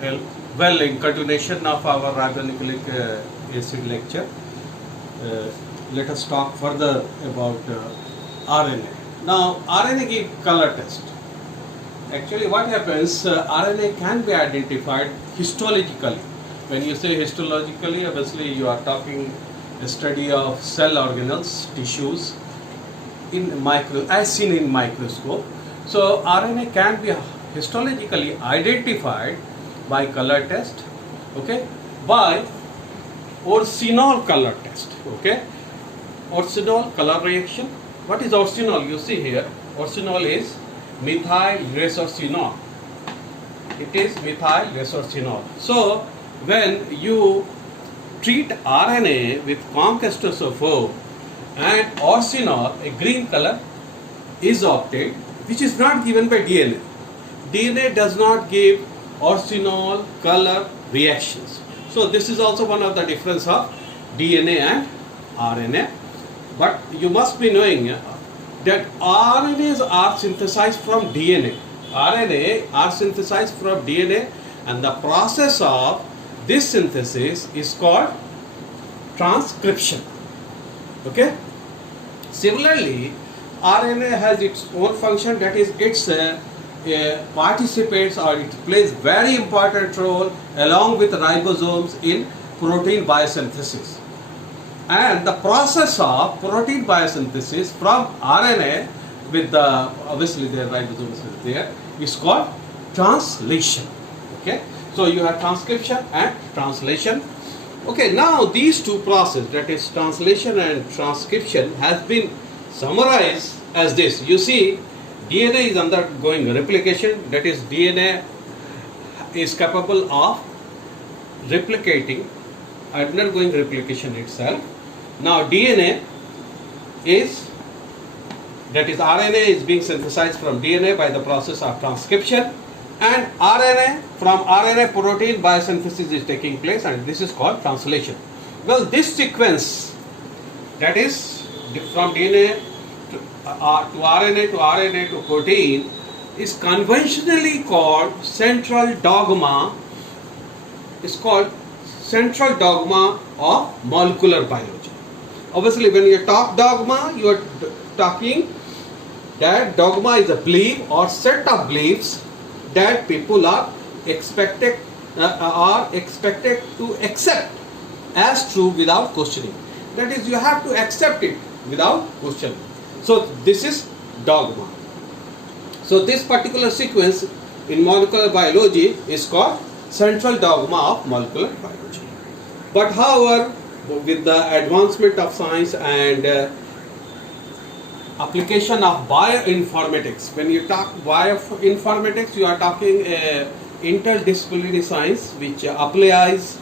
Well, in continuation of our ribonucleic acid lecture, let us talk further about RNA. Now, RNA give color test. Actually, what happens, RNA can be identified histologically. When you say histologically, obviously you are talking a study of cell organelles, tissues, as seen in microscope. So RNA can be histologically identified by color test, okay, by Orsinol color test, okay. Orsinol color reaction. What is orsinol? You see here, orsinol is methyl resorcinol. It is methyl resorcinol. So when you treat RNA with concastosophore and orsinol, a green color is obtained, which is not given by DNA. DNA does not give orsinol color reactions. So this is also one of the difference of DNA and RNA. But you must be knowing that RNAs are synthesized from DNA. RNA are synthesized from DNA, and the process of this synthesis is called transcription. Okay. Similarly, RNA has its own function, that is it participates or it plays very important role along with ribosomes in protein biosynthesis. And the process of protein biosynthesis from RNA with the obviously their ribosomes is there is called translation. Okay, so you have transcription and translation. Okay, now these two processes, that is translation and transcription, has been summarized as this. You see, DNA is undergoing replication, that is DNA is capable of replicating, undergoing replication itself. Now DNA is, that is RNA is being synthesized from DNA by the process of transcription, and RNA, from RNA protein biosynthesis is taking place, and this is called translation. Well, this sequence, that is from DNA to RNA to protein, is conventionally called central dogma. Is called central dogma of molecular biology. Obviously, when you talk dogma, you are talking that dogma is a belief or set of beliefs that people are expected to accept as true without questioning. That is, you have to accept it without questioning. So this is dogma. So this particular sequence in molecular biology is called central dogma of molecular biology. But however, with the advancement of science and application of bioinformatics, when you talk bioinformatics, you are talking interdisciplinary science which applies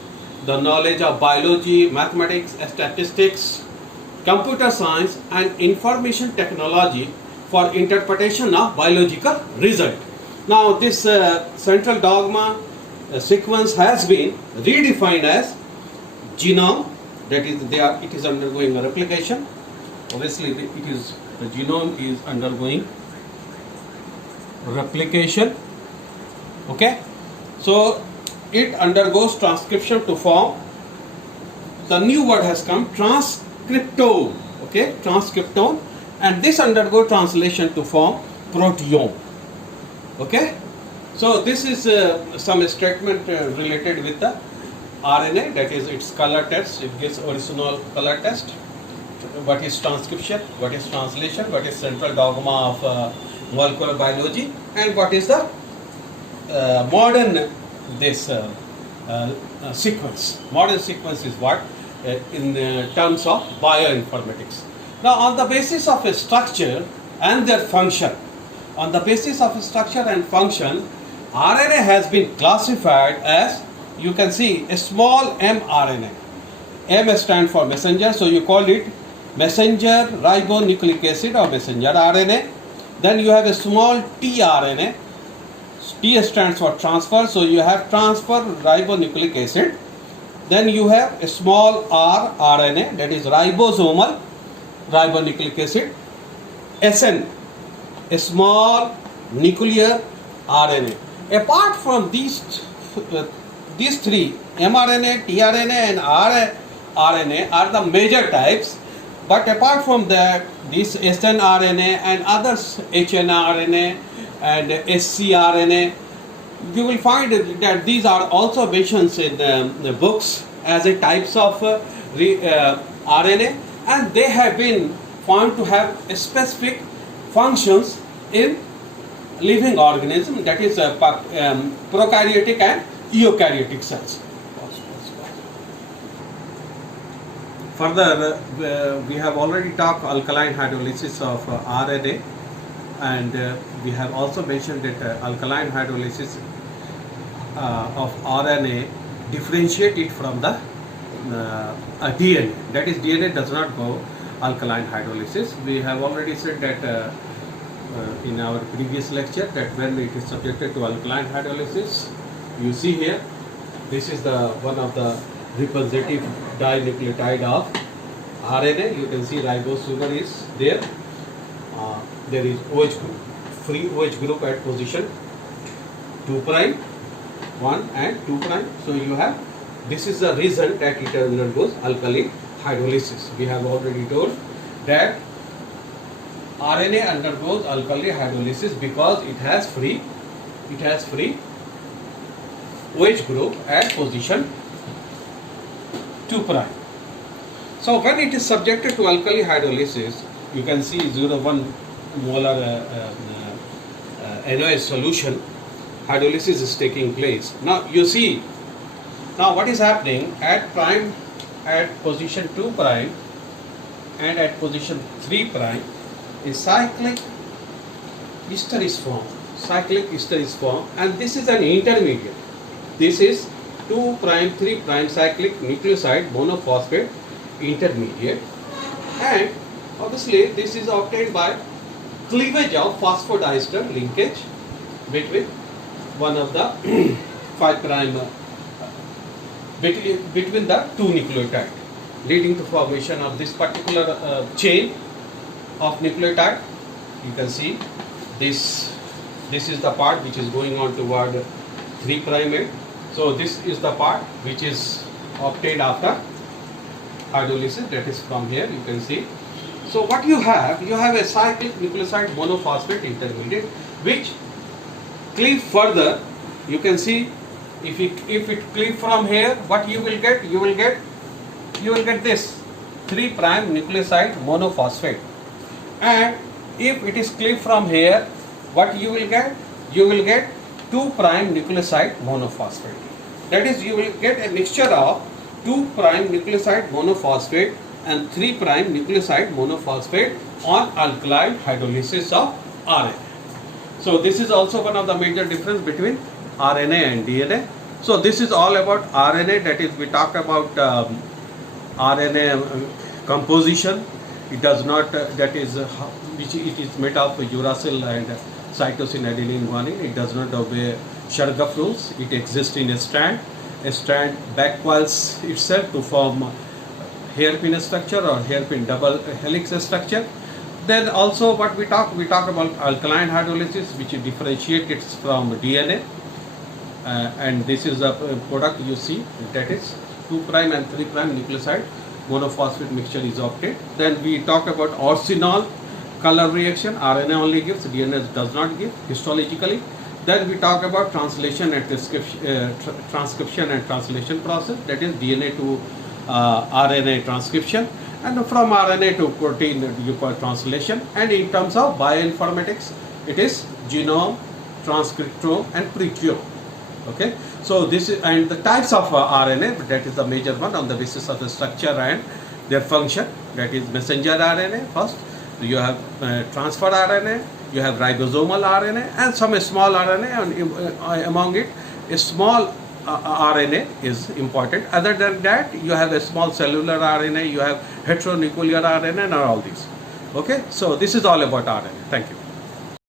the knowledge of biology, mathematics, statistics, computer science and information technology for interpretation of biological result. Now this central dogma sequence has been redefined as genome, that is it is undergoing a replication. Obviously the genome is undergoing replication. Okay, so it undergoes transcription to form, the new word has come, transcriptome. Okay, transcriptome, and this undergoes translation to form proteome. Okay, so this is some statement related with the RNA, that is its color test. It gives original color test. What is transcription, what is translation, what is central dogma of molecular biology, and what is the modern sequence. Modern sequence is what in terms of bioinformatics. Now on the basis of a structure and their function, on the basis of structure and function, RNA has been classified as, you can see, a small mRNA. M stands for messenger, so you call it messenger ribonucleic acid or messenger RNA. Then you have a small tRNA. T stands for transfer, so you have transfer ribonucleic acid. Then you have a small r RNA, that is ribosomal ribonucleic acid. SN, a small nuclear RNA. Apart from these these three, mRNA, tRNA and rRNA are the major types. But apart from that, this snRNA and others, hnRNA and scRNA, you will find that these are also mentioned in the books as a types of RNA, and they have been found to have specific functions in living organism, that is prokaryotic and eukaryotic cells. Further, we have already talked alkaline hydrolysis of RNA, and we have also mentioned that alkaline hydrolysis of RNA differentiate it from the DNA. That is, DNA does not go alkaline hydrolysis. We have already said that in our previous lecture that when it is subjected to alkaline hydrolysis, you see here, this is the one of the representative dinucleotide of RNA. You can see ribose sugar is there. There is OH group, free OH group at position 2 prime, 1 and 2 prime. So you have, this is the reason that it undergoes alkali hydrolysis. We have already told that RNA undergoes alkali hydrolysis because it has free OH group at position 2 prime. So when it is subjected to alkali hydrolysis, you can see 0.1 molar NaOH solution, hydrolysis is taking place. Now you see, now what is happening at prime, at position 2 prime and at position 3 prime, a cyclic ester is formed, and this is an intermediate. This is 2 prime 3 prime cyclic nucleoside monophosphate intermediate, and obviously this is obtained by cleavage of phosphodiester linkage between one of the 5 prime between the two nucleotide, leading to formation of this particular chain of nucleotide. You can see this is the part which is going on toward 3 prime end. So this is the part which is obtained after hydrolysis, that is from here you can see. So what you have a cyclic nucleoside monophosphate intermediate which cleave further. You can see if it cleave from here, what you will get? You will get this 3 prime nucleoside monophosphate, and if it is cleaved from here, what you will get? You will get 2 prime nucleoside monophosphate. That is, you will get a mixture of 2 prime nucleoside monophosphate and 3 prime nucleoside monophosphate on alkaline hydrolysis of RNA. So this is also one of the major difference between RNA and DNA. So this is all about RNA, that is, we talk about RNA composition. It does not, that is, which it is made of uracil and cytosine, adenine, guanine. It does not obey Chargaff rules. It exists in a strand. A strand backcoils itself to form hairpin structure or hairpin double helix structure. Then also what we talk about alkaline hydrolysis, which differentiates from DNA, and this is the product you see, that is 2 prime and 3 prime nucleoside monophosphate mixture is obtained. Then we talk about orsinol color reaction. RNA only gives, DNA does not give histologically. Then we talk about translation and transcription and translation process, that is DNA to RNA transcription, and from RNA to protein translation. And in terms of bioinformatics, it is genome, transcriptome and proteome. Okay, so this is, and the types of RNA, that is the major one on the basis of the structure and their function, that is messenger RNA first. You have transfer RNA, you have ribosomal RNA and some small RNA, and among it a small RNA is important. Other than that, you have a small cellular RNA, you have heteronuclear RNA and all these. Okay, so this is all about RNA. Thank you.